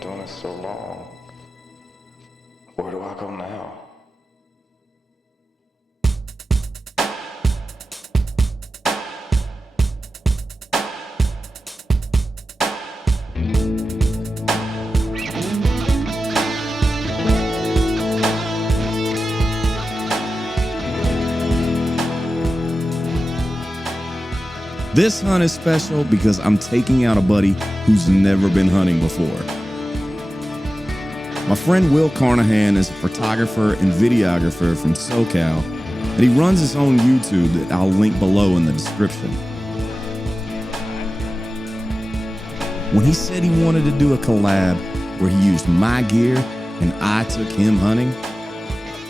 been doing this so long. Where do I go now? This hunt is special because I'm taking out a buddy who's never been hunting before. My friend Will Carnahan is a photographer and videographer from SoCal, and he runs his own YouTube that I'll link below in the description. When he said he wanted to do a collab where he used my gear and I took him hunting,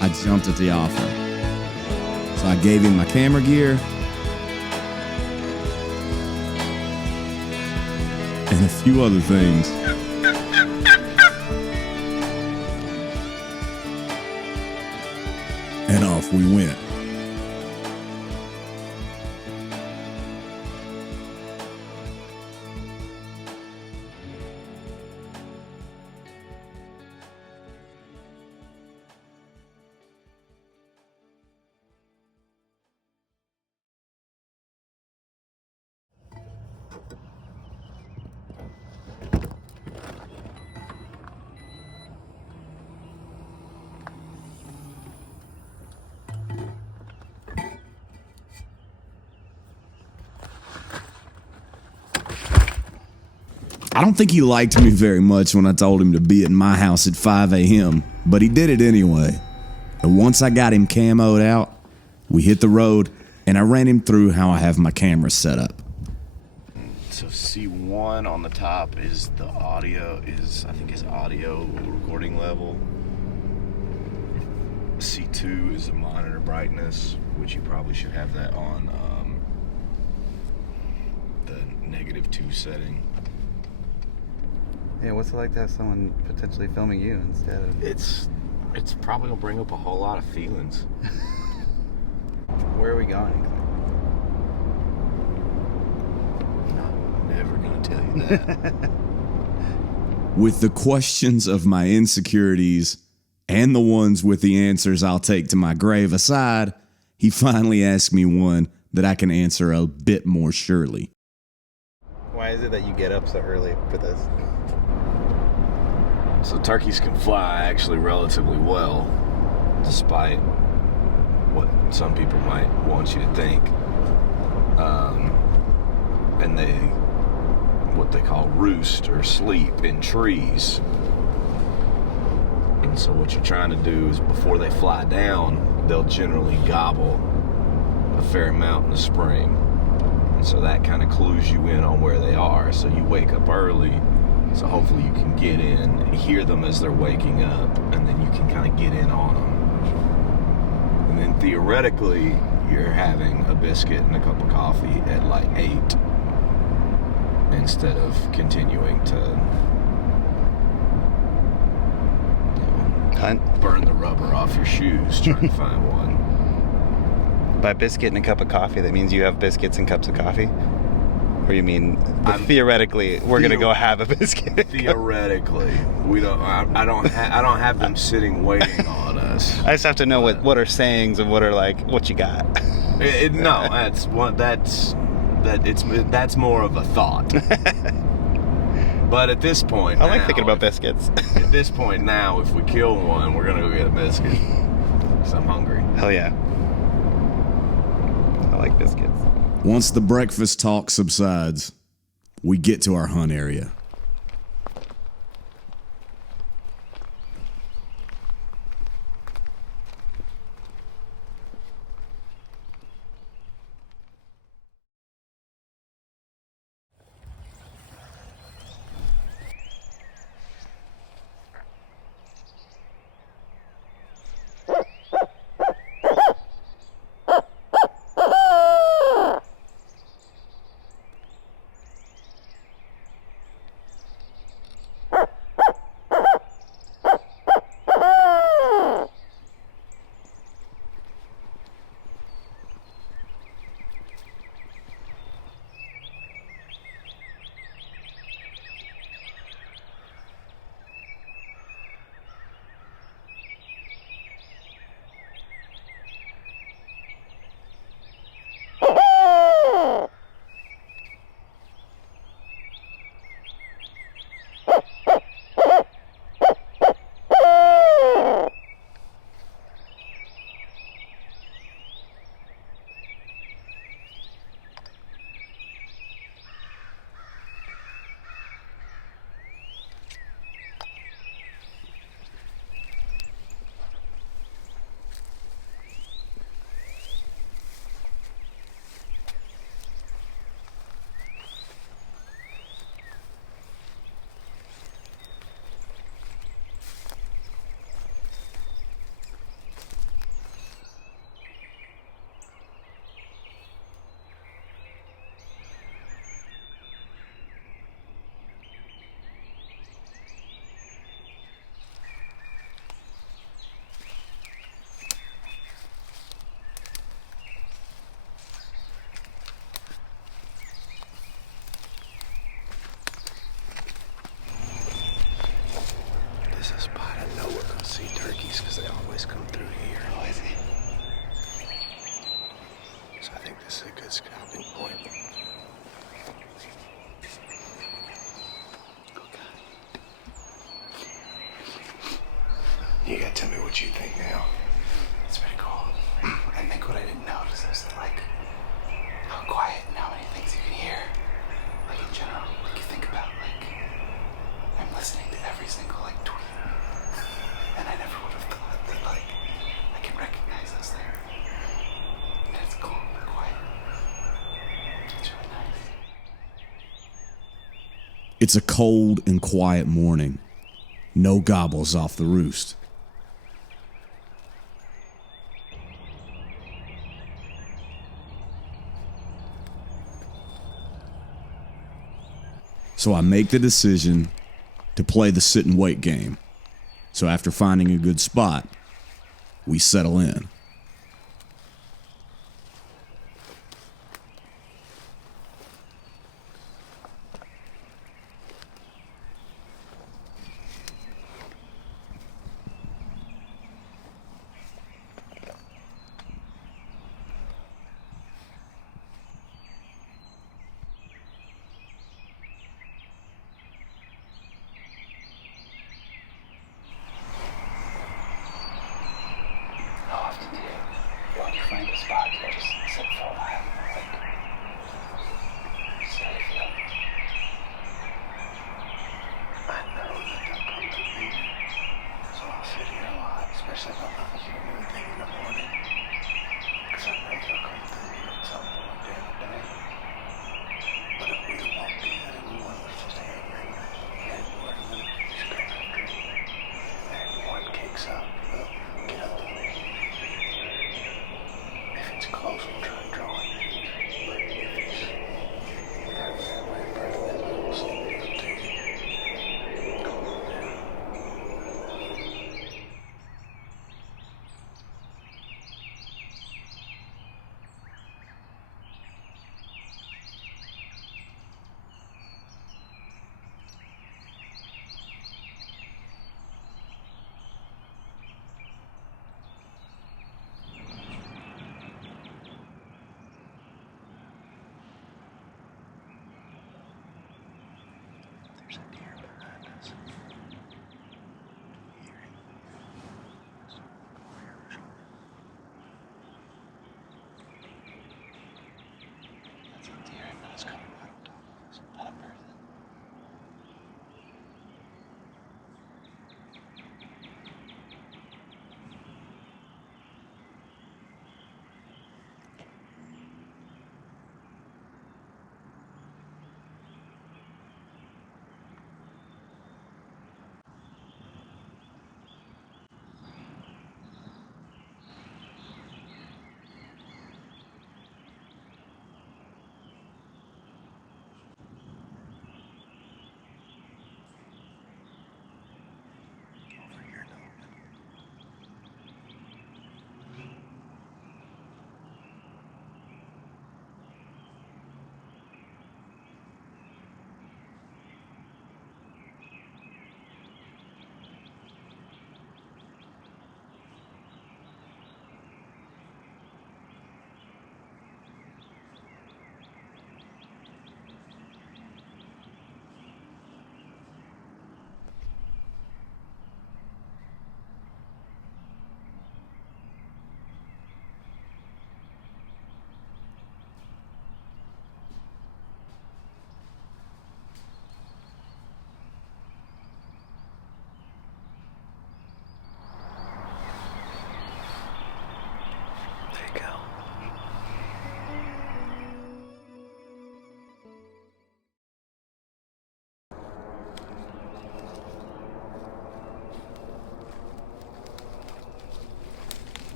I jumped at the offer. So I gave him my camera gear and a few other things. And off we went. I don't think he liked me very much when I told him to be at my house at 5 a.m., but he did it anyway. And once I got him camoed out, we hit the road, and I ran him through how I have my camera set up. So C1 on the top is the audio, I think is audio recording level. C2 is the monitor brightness, which you probably should have that on the -2 setting. Yeah, what's it like to have someone potentially filming you instead of... It's probably gonna bring up a whole lot of feelings. Where are we going? I'm never gonna tell you that. With the questions of my insecurities and the ones with the answers I'll take to my grave aside, he finally asked me one that I can answer a bit more surely. Why is it that you get up so early for this? So turkeys can fly actually relatively well, despite what some people might want you to think. And they, what they call roost or sleep in trees. And so what you're trying to do is before they fly down, they'll generally gobble a fair amount in the spring. And so that kind of clues you in on where they are. So you wake up early. So hopefully you can get in, hear them as they're waking up, and then you can kind of get in on them. And then theoretically, you're having a biscuit and a cup of coffee at like 8 instead of continuing to Hunt? Burn the rubber off your shoes trying to find one. By biscuit and a cup of coffee, that means you have biscuits and cups of coffee? Or you mean theoretically we're gonna go have a biscuit? Theoretically, we don't. I don't have them sitting waiting on us. I just have to know what are sayings and what are like what you got. No, that's more of a thought. But at this point, I like thinking about biscuits. At this point now, if we kill one, we're gonna go get a biscuit. Because I'm hungry. Hell yeah. I like biscuits. Once the breakfast talk subsides, we get to our hunt area. It's a cold and quiet morning. No gobbles off the roost. So I make the decision to play the sit and wait game. So after finding a good spot, we settle in.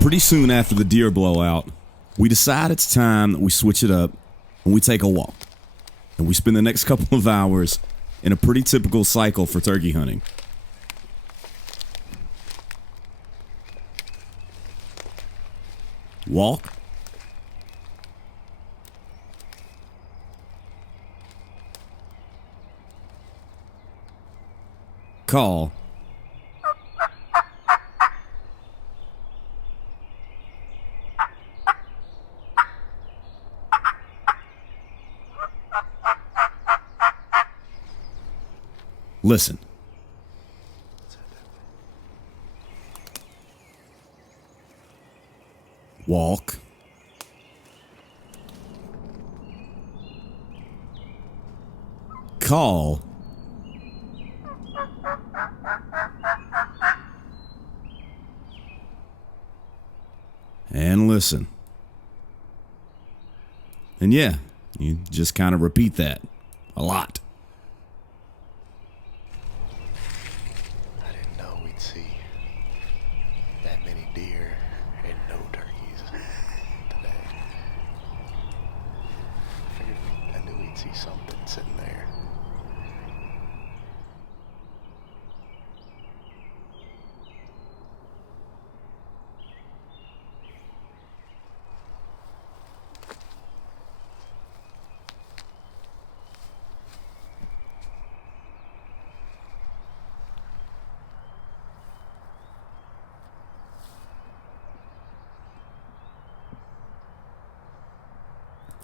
Pretty soon after the deer blowout, we decide it's time that we switch it up and we take a walk. And we spend the next couple of hours in a pretty typical cycle for turkey hunting. Walk. Call. Listen. Walk. call. And listen. And yeah, you just kind of repeat that a lot. I didn't know we'd see that many deer and no turkeys today. I knew we'd see something sitting there.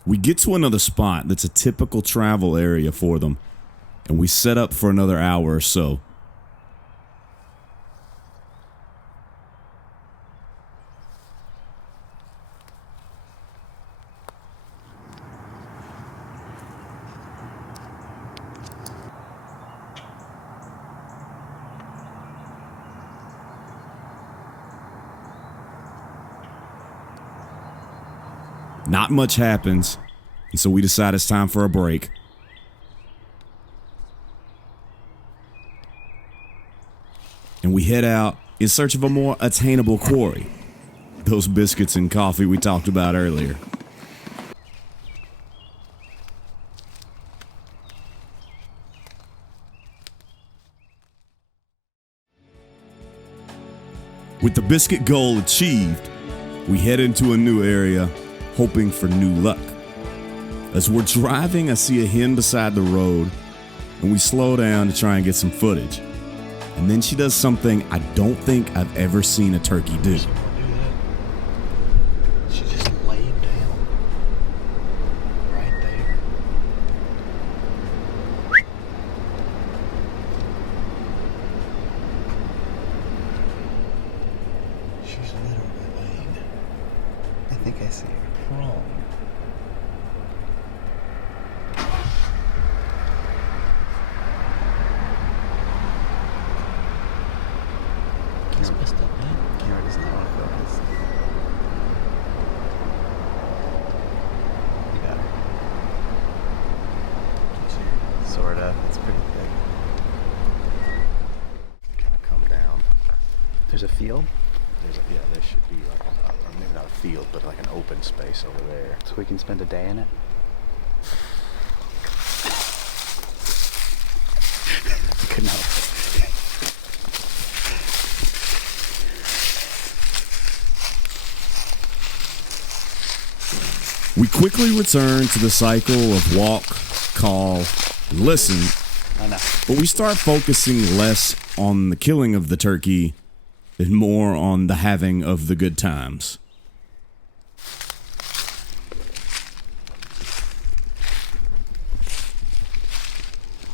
We get to another spot that's a typical travel area for them, and we set up for another hour or so. Not much happens, and so we decide it's time for a break. And we head out in search of a more attainable quarry. Those biscuits and coffee we talked about earlier. With the biscuit goal achieved, we head into a new area, hoping for new luck. As we're driving, I see a hen beside the road, and we slow down to try and get some footage. And then she does something I don't think I've ever seen a turkey do. She just laid down right there. She's literally laying. I think I see her. Prone. It's messed up, man. Camera does not want to focus. You got her. Sorta. It's pretty big. Kind of come down. There's a field, There should be like maybe not a field, but like an open space over there. so we can spend a day in it. Couldn't help it. We quickly return to the cycle of walk, call, and listen, I know. but we start focusing less on the killing of the turkey and more on the having of the good times.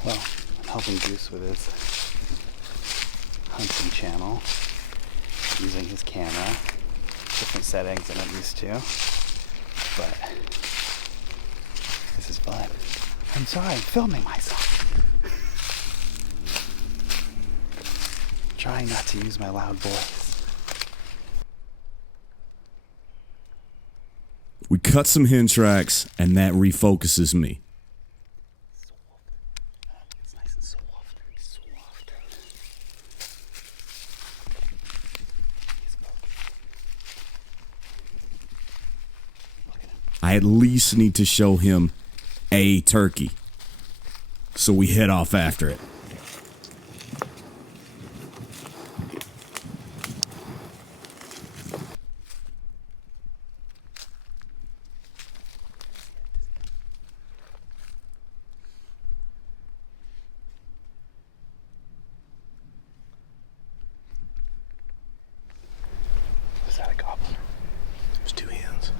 Well, I'm helping Goose with his hunting channel, using his camera, different settings than I'm used to, but this is fun. I'm sorry, I'm filming myself. Trying not to use my loud voice. We cut some hen tracks, and that refocuses me. It's nice and soft. Soft. He's focused. Look at him. I at least need to show him a turkey. So we head off after it. Was that a gobbler? There's two hens.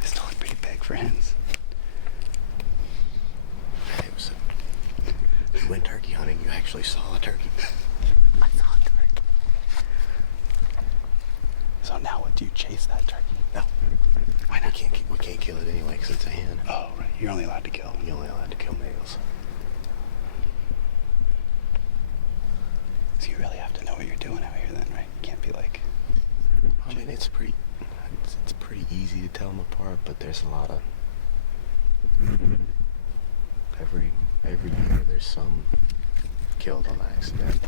They still look pretty big for hens. It was you went turkey hunting, you actually saw a turkey. I saw a turkey. So now what, do you chase that turkey? No. Why not? We can't kill it anyway because it's a hen. Oh, right. You're only allowed to kill. You're only allowed to kill males. You really have to know what you're doing out here then, right? You can't be like... I mean, it's pretty easy to tell them apart, but there's a lot of... Every year there's some killed on accident.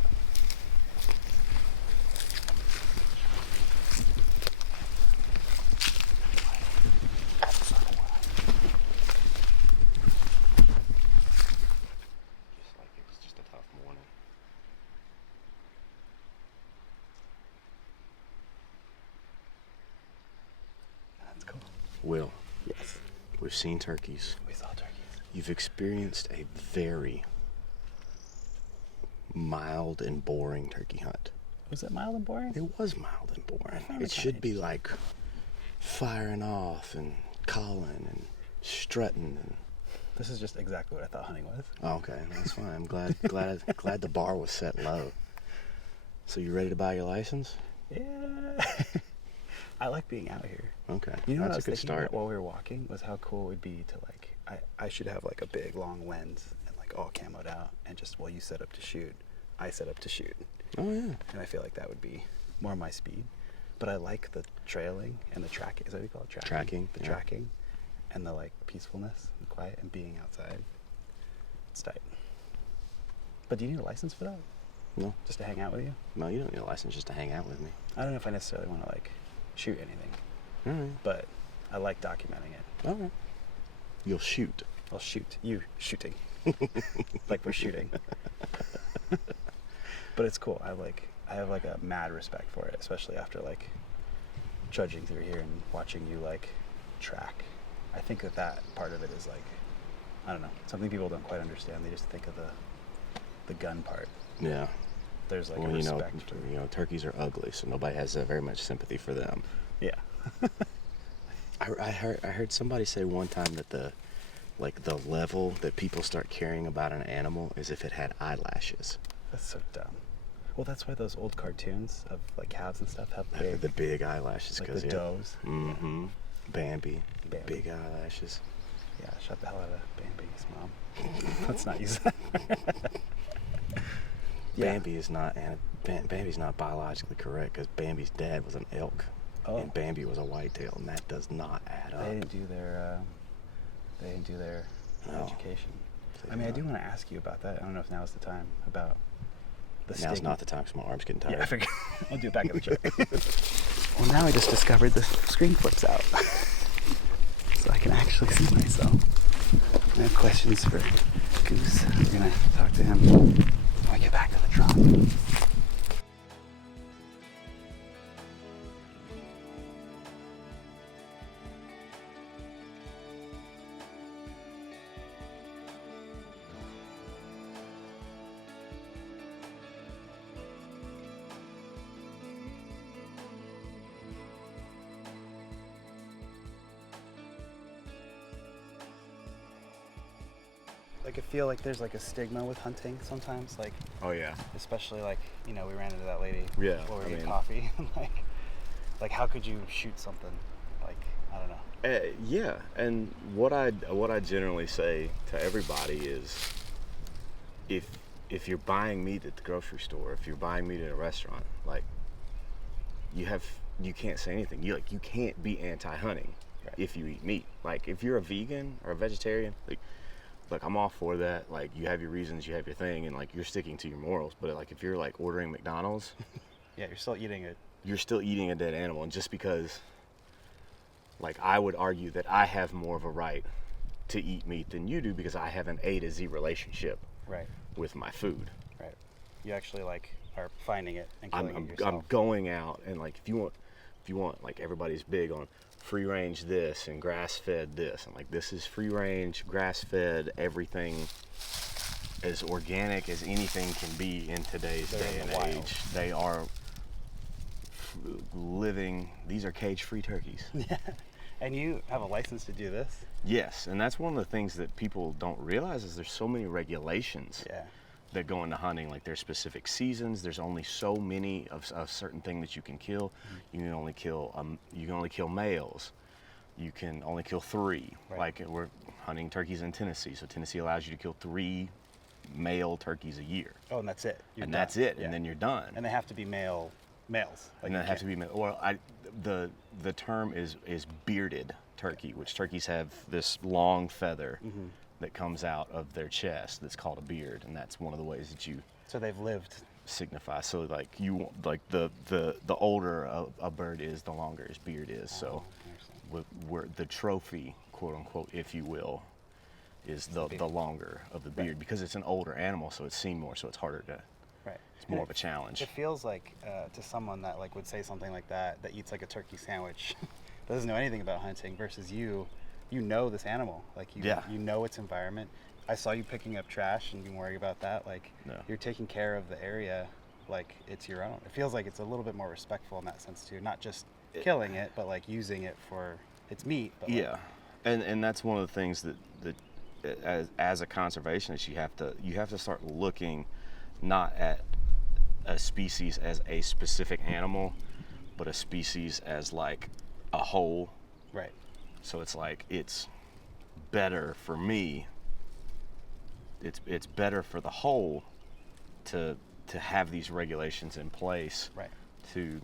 Will. Yes. We've seen turkeys. We saw turkeys. You've experienced a very mild and boring turkey hunt. Was it mild and boring? It was mild and boring. It should be like firing off and calling and strutting and... This is just exactly what I thought hunting was. Oh, okay, that's fine. I'm glad the bar was set low. So you ready to buy your license? Yeah. I like being out here. Okay, You know what I that's was a good thinking start. about while we were walking was how cool it would be to like, I should have like a big long lens and like all camoed out and just while you set up to shoot, I set up to shoot. Oh yeah. And I feel like that would be more my speed. But I like the trailing and the tracking. Is that what you call it? Tracking. Tracking, The yeah. tracking and the like peacefulness and quiet and being outside. It's tight. But do you need a license for that? No. Just to hang out with you? No, you don't need a license just to hang out with me. I don't know if I necessarily want to like shoot anything, All right. but I like documenting it. All right. You'll shoot. I'll shoot. You shooting. Like we're shooting. But it's cool. I have like a mad respect for it, especially after like trudging through here and watching you like track. I think that part of it is like, I don't know, something people don't quite understand. They just think of the gun part. Yeah. There's like Well, a respect for... turkeys are ugly, so nobody has very much sympathy for them. Yeah. I heard somebody say one time that the level that people start caring about an animal is if it had eyelashes. That's so dumb. Well, that's why those old cartoons of like calves and stuff have The big eyelashes, like because the does. Mm-hmm. Bambi. Bambi. Big eyelashes. Yeah, shut the hell out of Bambi's mom. Let's not use that. Yeah. Bambi's not biologically correct because Bambi's dad was an elk, and Bambi was a whitetail, and that does not add up. They didn't do their No. education. They I mean, I did do not. want to ask you about that. I don't know if now's the time about the Now's stigma. not the time because my arm's getting tired. Yeah, I figured. I'll do it back in the truck. Well, now I just discovered the screen flips out, so I can actually see myself. I have questions for Goose. We're gonna talk to him when we get back to the truck. Like I feel like there's like a stigma with hunting sometimes, like Oh yeah. especially like, you know, we ran into that lady Yeah, while we I were getting mean- coffee. like how could you shoot something? Like, I don't know. Yeah, and what I generally say to everybody is, if you're buying meat at the grocery store, if you're buying meat at a restaurant, like you can't say anything. You can't be anti-hunting if you eat meat. Like if you're a vegan or a vegetarian, like I'm all for that. Like you have your reasons, you have your thing, and like you're sticking to your morals. But like if you're like ordering McDonald's, Yeah, you're still eating it. you're still eating a dead animal, and just because, like, I would argue that I have more of a right to eat meat than you do because I have an A to Z relationship Right. with my food. Right. You actually like are finding it and killing it I'm yourself. going out and like if you want like everybody's big on free range this and grass fed this, and like this is free range, grass fed, everything as organic as anything can be in today's They're day in and the wild. age. They are living. These are cage-free turkeys. And you have a license to do this? Yes, and that's one of the things that people don't realize is there's so many regulations Yeah. that go into hunting. Like there's specific seasons. There's only so many of a certain thing that you can kill. You can only kill males. You can only kill 3. Right. Like we're hunting turkeys in Tennessee, so Tennessee allows you to kill 3 male turkeys a year. Oh, and that's it. You're And done. that's it, Yeah. and then you're done. And they have to be males. Like And you they have to can't- be, well, the term is bearded turkey, which turkeys have this long feather that comes out of their chest that's called a beard, and that's one of the ways that you So they've lived. signify. So like the older a bird is, the longer his beard is. So we're the trophy, quote unquote, if you will, is the longer of the beard, because it's an older animal, so it's seen more, so it's harder to. Right. It's more of a challenge. It feels like to someone that like would say something like that eats like a turkey sandwich, doesn't know anything about hunting, versus you know this animal, like you know its environment. I saw you picking up trash and being worried about that. Like you're taking care of the area like it's your own. It feels like it's a little bit more respectful in that sense too, not just killing it, but like using it for its meat. But yeah, and that's one of the things that as a conservationist you have to start looking not at a species as a specific animal, but a species as like a whole. Right. So it's like, it's better for me, it's better for the whole to have these regulations in place, Right. to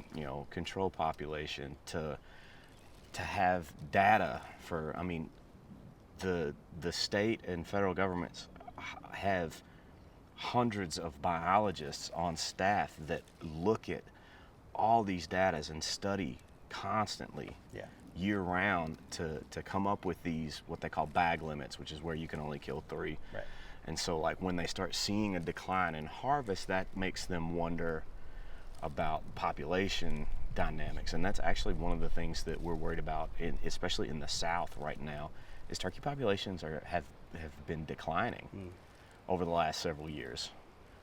control population, to have data for, I mean, the state and federal governments have hundreds of biologists on staff that look at all these data and study constantly, year round, to come up with these what they call bag limits, which is where you can only kill 3. Right. And so like when they start seeing a decline in harvest, that makes them wonder about population dynamics. And that's actually one of the things that we're worried about, especially in the South right now, is turkey populations have been declining over the last several years.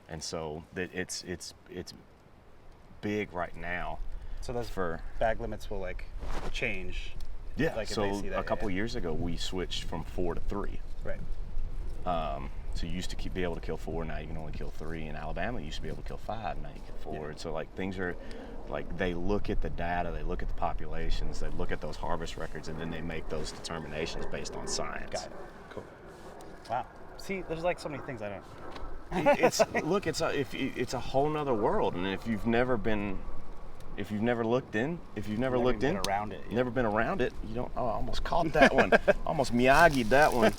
And so that it's big right now. So those for bag limits will like change. Yeah. Like if So they see that, a couple years ago we switched from 4 to 3. Right. So you used to be able to kill 4, now you can only kill 3. In Alabama, you used to be able to kill 5, now you can kill 4. Yeah. And so like things are, like they look at the data, they look at the populations, they look at those harvest records, and then they make those determinations based on science. Got it. Cool. Wow. See, there's like so many things I don't. It's a whole nother world, and if you've never looked in, been around it, yeah. never been around it, you don't. Oh, I almost caught that one. Almost Miyagi'd that one.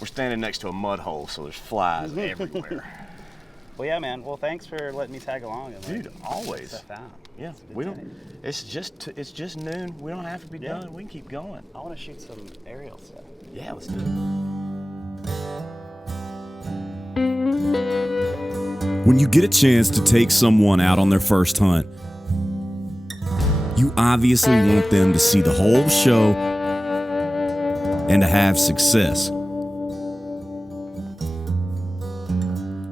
We're standing next to a mud hole, so there's flies everywhere. Well, yeah, man. Well, thanks for letting me tag along. And, Dude, always. Stuff out. Yeah, It's a good we day. don't. It's just noon. We don't have to be done. We can keep going. I want to shoot some aerial stuff. Yeah, let's do it. When you get a chance to take someone out on their first hunt, you obviously want them to see the whole show and to have success.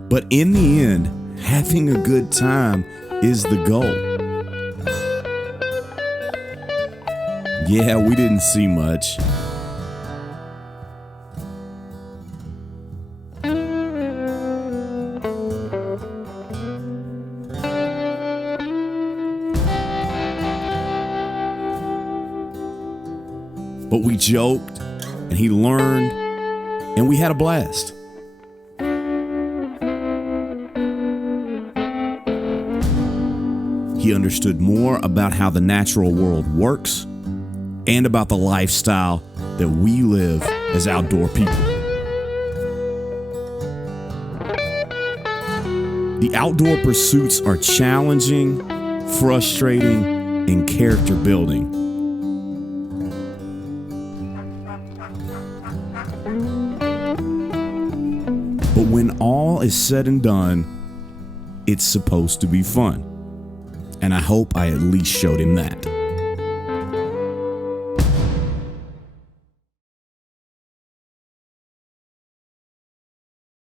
But in the end, having a good time is the goal. Yeah, we didn't see much. But we joked, and he learned, and we had a blast. He understood more about how the natural world works and about the lifestyle that we live as outdoor people. The outdoor pursuits are challenging, frustrating, and character building. But when all is said and done, it's supposed to be fun. And I hope I at least showed him that.